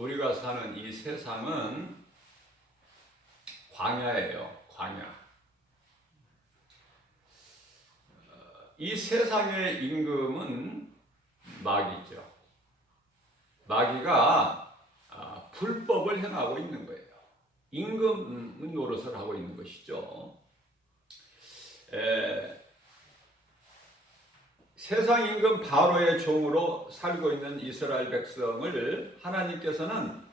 우리가 사는 이 세상은 광야예요. 광야. 이 세상의 임금은 마귀죠. 마귀가 불법을 행하고 있는 거예요. 임금 노릇을 하고 있는 것이죠. 세상 임금 바로의 종으로 살고 있는 이스라엘 백성을 하나님께서는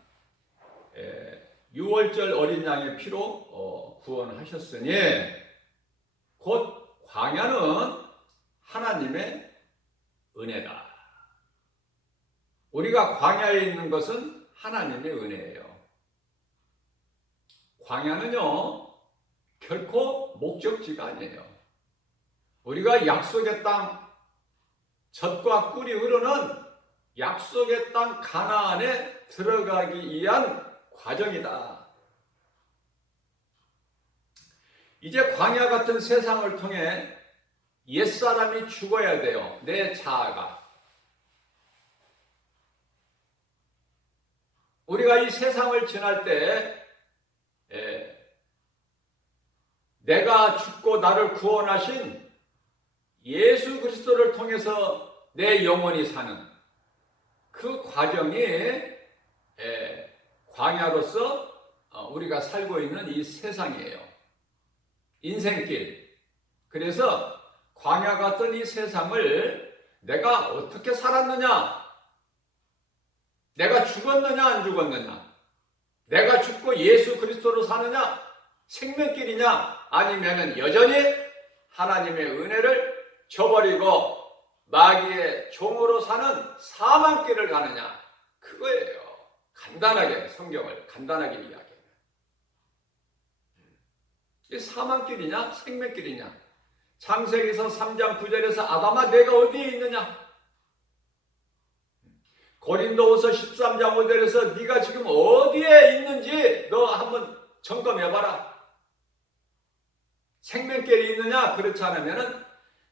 6월절 어린 양의 피로 구원하셨으니 곧 광야는 하나님의 은혜다. 우리가 광야에 있는 것은 하나님의 은혜예요. 광야는요 결코 목적지가 아니에요. 우리가 약속의 땅, 젖과 꿀이 흐르는 약속의 땅 가나안에 들어가기 위한 과정이다. 이제 광야 같은 세상을 통해 옛사람이 죽어야 돼요. 내 자아가. 우리가 이 세상을 지날 때 내가 죽고 나를 구원하신 예수 그리스도를 통해서 내 영혼이 사는 그 과정이 광야로서 우리가 살고 있는 이 세상이에요. 인생길. 그래서 광야 같은 이 세상을 내가 어떻게 살았느냐? 내가 죽었느냐 안 죽었느냐? 내가 죽고 예수 그리스도로 사느냐? 생명길이냐? 아니면 여전히 하나님의 은혜를 저버리고 마귀의 종으로 사는 사망길을 가느냐? 그거예요. 간단하게 성경을 간단하게 이야기해요. 이게 사망길이냐 생명길이냐? 창세기서 3장 9절에서 아담아 내가 어디에 있느냐? 고린도후서 13장 5절에서 네가 지금 어디에 있는지 너 한번 점검해봐라. 생명길에 있느냐? 그렇지 않으면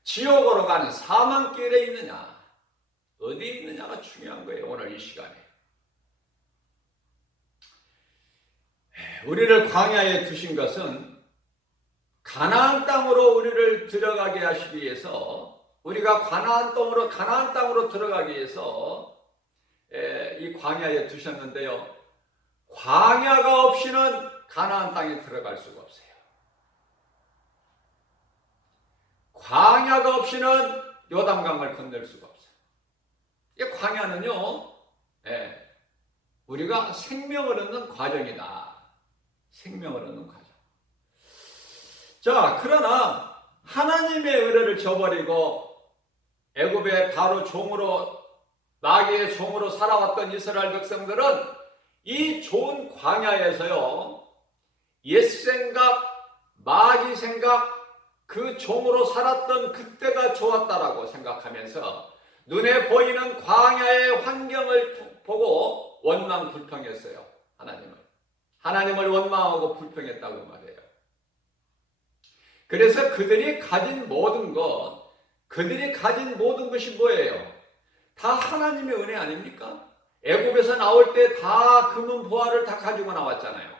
지옥으로 가는 사망길에 있느냐? 어디에 있느냐가 중요한 거예요. 오늘 이 시간에. 우리를 광야에 두신 것은 가나안 땅으로 우리를 들어가게 하시기 위해서, 우리가 가나안 땅으로 들어가기 위해서 이 광야에 두셨는데요. 광야가 없이는 가나안 땅에 들어갈 수가 없어요. 광야가 없이는 요단강을 건널 수가 없어요. 이 광야는요, 우리가 생명을 얻는 과정이다. 생명을 얻는 과정. 자, 그러나 하나님의 은혜를 저버리고 애굽의 바로 종으로, 마귀의 종으로 살아왔던 이스라엘 백성들은 이 좋은 광야에서요, 옛 생각, 마귀 생각, 그 종으로 살았던 그때가 좋았다라고 생각하면서 눈에 보이는 광야의 환경을 보고 원망불평했어요. 하나님을 원망하고 불평했다고 말해요. 그래서 그들이 가진 모든 것이 뭐예요? 다 하나님의 은혜 아닙니까? 애굽에서 나올 때 다 금은 보화를 다 가지고 나왔잖아요.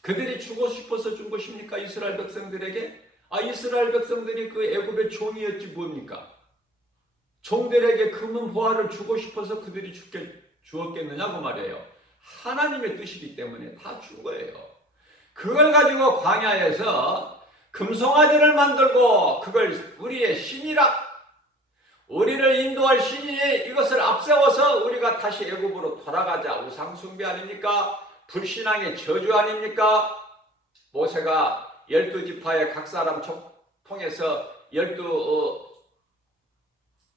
그들이 주고 싶어서 준 것입니까? 이스라엘 백성들에게? 이스라엘 백성들이 그 애굽의 종이었지 뭡니까? 종들에게 금은 보화를 주고 싶어서 그들이 주었겠느냐고 말이에요. 하나님의 뜻이기 때문에 다 준 거예요. 그걸 가지고 광야에서 금송아지를 만들고 그걸 우리의 신이라, 우리를 인도할 신이 이것을 앞세워서 우리가 다시 애굽으로 돌아가자. 우상숭배 아닙니까? 불신앙의 저주 아닙니까? 모세가 12지파의 각 사람 통해서 12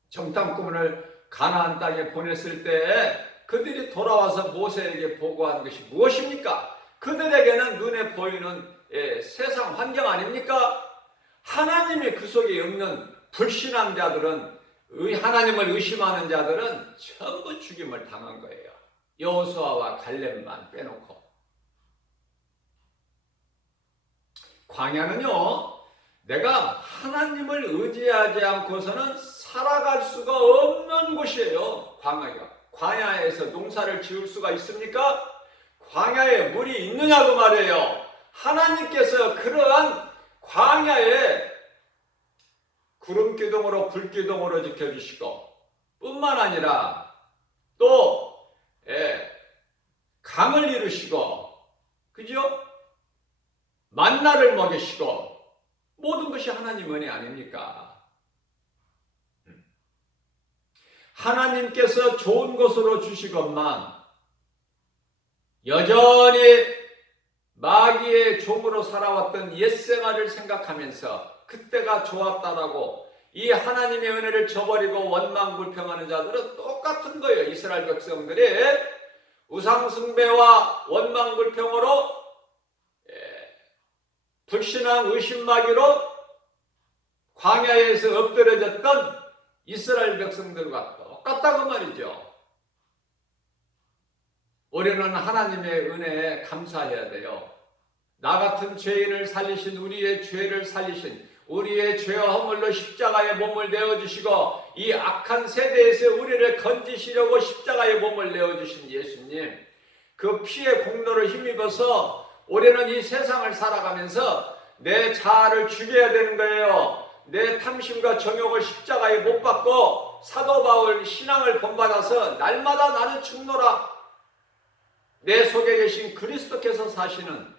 정탐꾼을 가나안 땅에 보냈을 때 그들이 돌아와서 모세에게 보고한 것이 무엇입니까? 그들에게는 눈에 보이는 세상 환경 아닙니까? 하나님의 그 속에 없는 불신앙자들은, 하나님을 의심하는 자들은 전부 죽임을 당한 거예요. 여호수아와 갈렙만 빼놓고. 광야는요, 내가 하나님을 의지하지 않고서는 살아갈 수가 없는 곳이에요. 광야가. 광야에서 농사를 지을 수가 있습니까? 광야에 물이 있느냐고 말이에요. 하나님께서 그러한 광야에 구름기둥으로 불기둥으로 지켜주시고 뿐만 아니라 또 강을 이루시고 그죠? 만나를 먹이시고 모든 것이 하나님 은혜 아닙니까? 하나님께서 좋은 것으로 주시건만 여전히 마귀의 종으로 살아왔던 옛생활을 생각하면서 그때가 좋았다라고 이 하나님의 은혜를 저버리고 원망불평하는 자들은 똑같은 거예요. 이스라엘 백성들이 우상숭배와 원망불평으로 불신앙 의심마귀로 광야에서 엎드려졌던 이스라엘 백성들과 똑같다고 말이죠. 우리는 하나님의 은혜에 감사해야 돼요. 나 같은 죄인을 살리신 우리의 죄를 살리신 우리의 죄와 허물로 십자가에 몸을 내어주시고 이 악한 세대에서 우리를 건지시려고 십자가에 몸을 내어주신 예수님, 그 피의 공로를 힘입어서 우리는 이 세상을 살아가면서 내 자아를 죽여야 되는 거예요. 내 탐심과 정욕을 십자가에 못 박고 사도 바울 신앙을 본받아서 날마다 나는 죽노라. 내 속에 계신 그리스도께서 사시는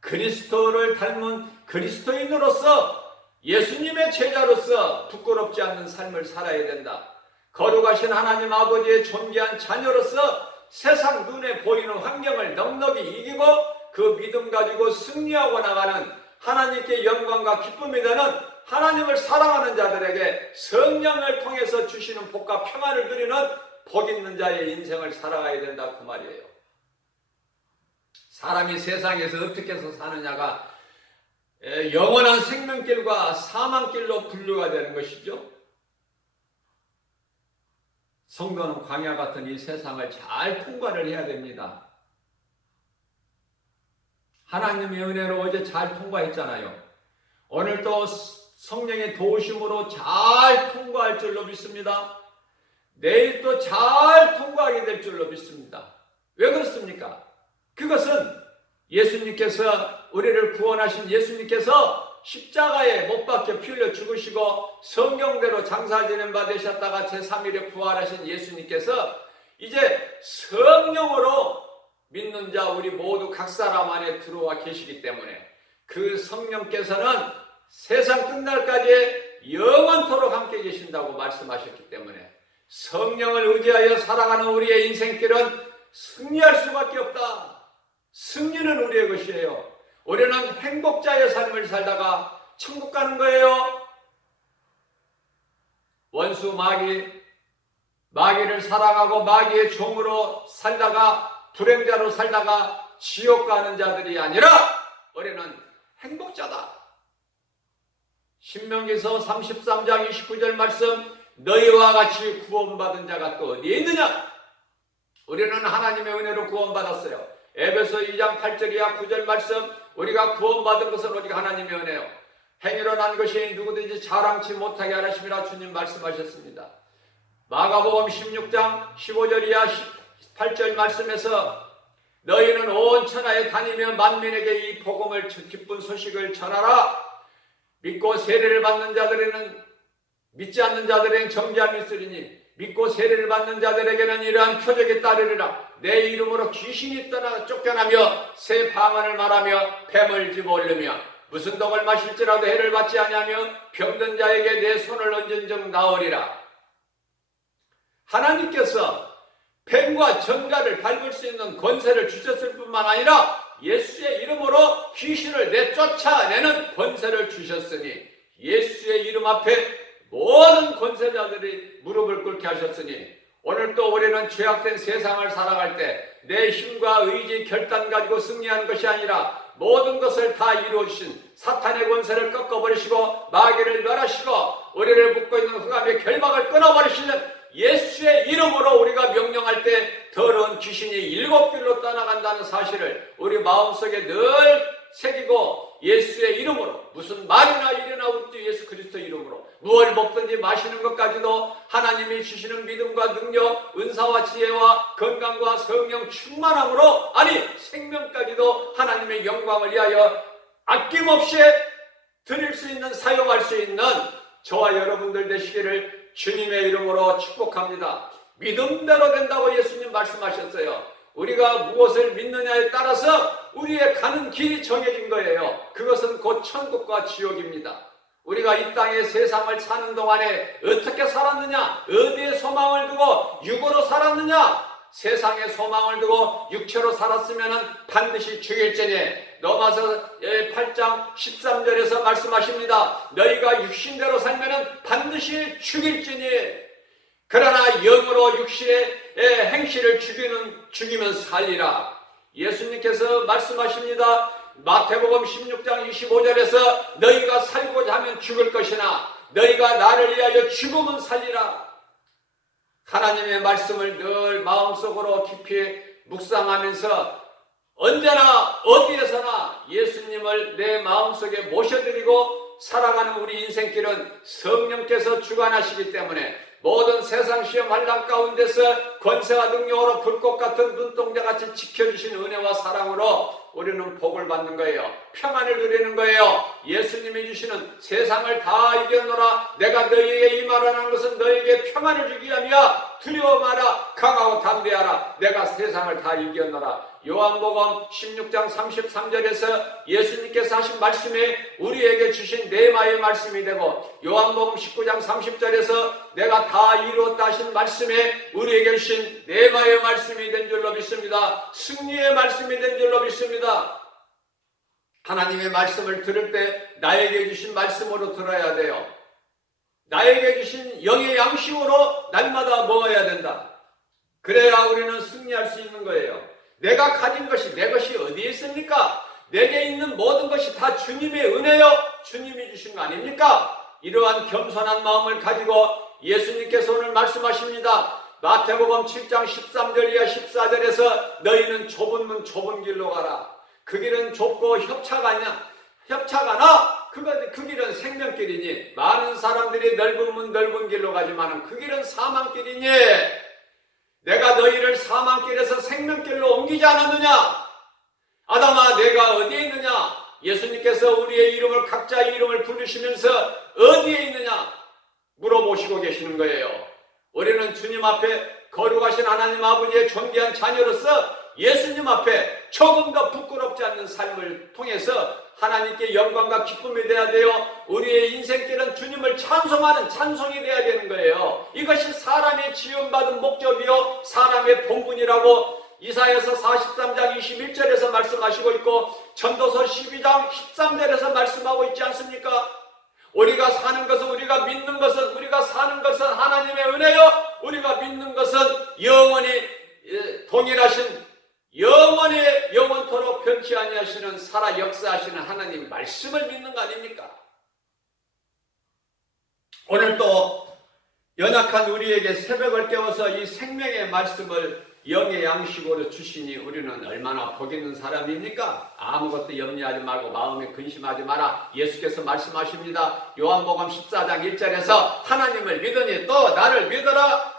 그리스도를 닮은 그리스도인으로서 예수님의 제자로서 부끄럽지 않는 삶을 살아야 된다. 거룩하신 하나님 아버지의 존귀한 자녀로서 세상 눈에 보이는 환경을 넉넉히 이기고 그 믿음 가지고 승리하고 나가는 하나님께 영광과 기쁨이 되는 하나님을 사랑하는 자들에게 성령을 통해서 주시는 복과 평안을 누리는 복 있는 자의 인생을 살아가야 된다 그 말이에요. 사람이 세상에서 어떻게 해서 사느냐가 영원한 생명길과 사망길로 분류가 되는 것이죠. 성도는 광야 같은 이 세상을 잘 통과를 해야 됩니다. 하나님의 은혜로 어제 잘 통과했잖아요. 오늘 또 성령의 도우심으로 잘 통과할 줄로 믿습니다. 내일 또 잘 통과하게 될 줄로 믿습니다. 왜 그렇습니까? 그것은 예수님께서 우리를 구원하신 예수님께서 십자가에 못 박혀 피 흘려 죽으시고 성경대로 장사지는 바 되셨다가 제3일에 부활하신 예수님께서 이제 성령으로 믿는 자 우리 모두 각 사람 안에 들어와 계시기 때문에 그 성령께서는 세상 끝날까지 영원토록 함께 계신다고 말씀하셨기 때문에 성령을 의지하여 살아가는 우리의 인생길은 승리할 수밖에 없다. 승리는 우리의 것이에요. 우리는 행복자의 삶을 살다가 천국 가는 거예요. 원수 마귀를 사랑하고 마귀의 종으로 살다가 불행자로 살다가 지옥 가는 자들이 아니라 우리는 행복자다. 신명기서 33장 29절 말씀, 너희와 같이 구원받은 자가 또 어디에 있느냐? 우리는 하나님의 은혜로 구원받았어요. 에베소 2장 8절이야 9절 말씀, 우리가 구원받은 것은 오직 하나님의 은혜요 행위로 난 것이 누구든지 자랑치 못하게 하심이라 주님 말씀하셨습니다. 마가복음 16장 15절 이하 18절 말씀에서 너희는 온 천하에 다니며 만민에게 이 복음을 기쁜 소식을 전하라. 믿고 세례를 받는 자들에는 믿지 않는 자들에게는 정죄함이 있으리니 믿고 세례를 받는 자들에게는 이러한 표적이 따르리라. 내 이름으로 귀신이 떠나 쫓겨나며 새 방언을 말하며 뱀을 집어올리며 무슨 독을 마실지라도 해를 받지 아니하며 병든 자에게 내 손을 얹은 적 나으리라. 하나님께서 뱀과 전갈을 밟을 수 있는 권세를 주셨을 뿐만 아니라 예수의 이름으로 귀신을 내쫓아내는 권세를 주셨으니 예수의 이름 앞에 모든 권세자들이 무릎을 꿇게 하셨으니 오늘 또 우리는 죄악된 세상을 살아갈 때 내 힘과 의지, 결단 가지고 승리하는 것이 아니라 모든 것을 다 이루어주신 사탄의 권세를 꺾어버리시고 마귀를 멸하시고 우리를 묶고 있는 흑암의 결박을 끊어버리시는 예수의 이름으로 우리가 명령할 때 더러운 귀신이 7길로 떠나간다는 사실을 우리 마음속에 늘 새기고 예수의 이름으로, 무슨 말이나 일이나 우리 주 예수 그리스도 이름으로 무엇을 먹든지 마시는 것까지도 하나님이 주시는 믿음과 능력, 은사와 지혜와 건강과 성령 충만함으로, 아니 생명까지도 하나님의 영광을 위하여 아낌없이 드릴 수 있는, 사용할 수 있는 저와 여러분들 되시기를 주님의 이름으로 축복합니다. 믿음대로 된다고 예수님 말씀하셨어요. 우리가 무엇을 믿느냐에 따라서 우리의 가는 길이 정해진 거예요. 그것은 곧 천국과 지옥입니다. 우리가 이 땅에 세상을 사는 동안에 어떻게 살았느냐, 어디에 소망을 두고 육으로 살았느냐, 세상에 소망을 두고 육체로 살았으면 반드시 죽일지니, 로마서 8장 13절에서 말씀하십니다. 너희가 육신대로 살면 반드시 죽일지니, 그러나 영으로 육신의 행실을 죽이면 살리라. 예수님께서 말씀하십니다. 마태복음 16장 25절에서 너희가 살고자 하면 죽을 것이나 너희가 나를 위하여 죽으면 살리라. 하나님의 말씀을 늘 마음속으로 깊이 묵상하면서 언제나 어디에서나 예수님을 내 마음속에 모셔드리고 살아가는 우리 인생길은 성령께서 주관하시기 때문에 모든 세상 시험 환난 가운데서 권세와 능력으로 불꽃 같은 눈동자같이 지켜주신 은혜와 사랑으로 우리는 복을 받는 거예요. 평안을 누리는 거예요. 예수님이 주시는 세상을 다 이겨노라, 내가 너희에게 임하라는 것은 너희에게 평안을 주기 위함이야. 두려워 마라, 강하고 담대하라, 내가 세상을 다 이겨노라. 요한복음 16장 33절에서 예수님께서 하신 말씀이 우리에게 주신 네마의 말씀이 되고, 요한복음 19장 30절에서 내가 다 이루었다 하신 말씀이 우리에게 주신 네마의 말씀이 된 줄로 믿습니다. 승리의 말씀이 된 줄로 믿습니다. 하나님의 말씀을 들을 때 나에게 주신 말씀으로 들어야 돼요. 나에게 주신 영의 양식으로 날마다 먹어야 된다. 그래야 우리는 승리할 수 있는 거예요. 내가 가진 것이, 내 것이 어디에 있습니까? 내게 있는 모든 것이 다 주님의 은혜요, 주님이 주신 거 아닙니까? 이러한 겸손한 마음을 가지고 예수님께서 오늘 말씀하십니다. 마태복음 7장 13절 이하 14절에서 너희는 좁은 문 좁은 길로 가라. 그 길은 좁고 협착하나 그 길은 생명길이니, 많은 사람들이 넓은 문 넓은 길로 가지만 그 길은 사망길이니, 내가 너희를 사망길에서 생명길로 옮기지 않았느냐? 아담아, 내가 어디에 있느냐? 예수님께서 우리의 이름을, 각자의 이름을 부르시면서 어디에 있느냐 물어보시고 계시는 거예요. 우리는 주님 앞에 거룩하신 하나님 아버지의 존귀한 자녀로서 예수님 앞에 조금 더 부끄럽지 않는 삶을 통해서 하나님께 영광과 기쁨이 돼야 돼요. 우리의 인생길은 주님을 찬송하는 찬송이 돼야 되는 거예요. 이것이 사람의 지음받은 목적이요, 사람의 본분이라고 이사야서 43장 21절에서 말씀하시고 있고, 전도서 12장 13절에서 말씀하고 있지 않습니까? 우리가 사는 것은, 우리가 믿는 것은, 우리가 사는 것은 하나님의 은혜요, 우리가 믿는 것은 영원히 동일하신, 영원히 영원토록 변치 아니하시는, 살아 역사하시는 하나님 말씀을 믿는 거 아닙니까? 오늘 또 연약한 우리에게 새벽을 깨워서 이 생명의 말씀을 영의 양식으로 주시니 우리는 얼마나 복 있는 사람입니까? 아무것도 염려하지 말고 마음에 근심하지 마라. 예수께서 말씀하십니다. 요한복음 14장 1절에서 하나님을 믿으니 또 나를 믿어라.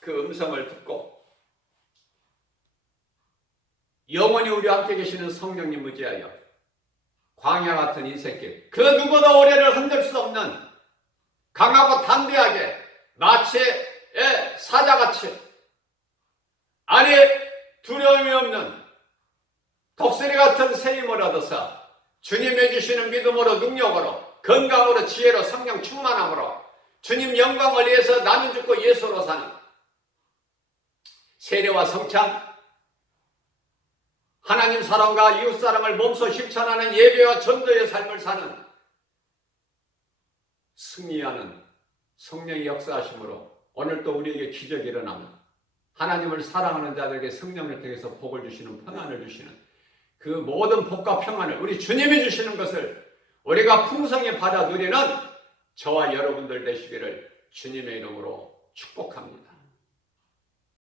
그 음성을 듣고 영원히 우리와 함께 계시는 성령님 의지하여 광야 같은 인생길, 그 누구도 오래를 흔들 수 없는 강하고 담대하게 마치 사자같이, 아니 두려움이 없는 독수리 같은 새 힘을 얻어서 주님이 주시는 믿음으로, 능력으로, 건강으로, 지혜로, 성령 충만함으로 주님 영광을 위해서 나는 죽고 예수로 사는 세례와 성찬, 하나님 사랑과 이웃 사랑을 몸소 실천하는 예배와 전도의 삶을 사는, 승리하는 성령의 역사하심으로 오늘 또 우리에게 기적이 일어나는, 하나님을 사랑하는 자들에게 성령을 통해서 복을 주시는, 평안을 주시는 그 모든 복과 평안을 우리 주님이 주시는 것을 우리가 풍성히 받아 누리는 저와 여러분들 되시기를 주님의 이름으로 축복합니다.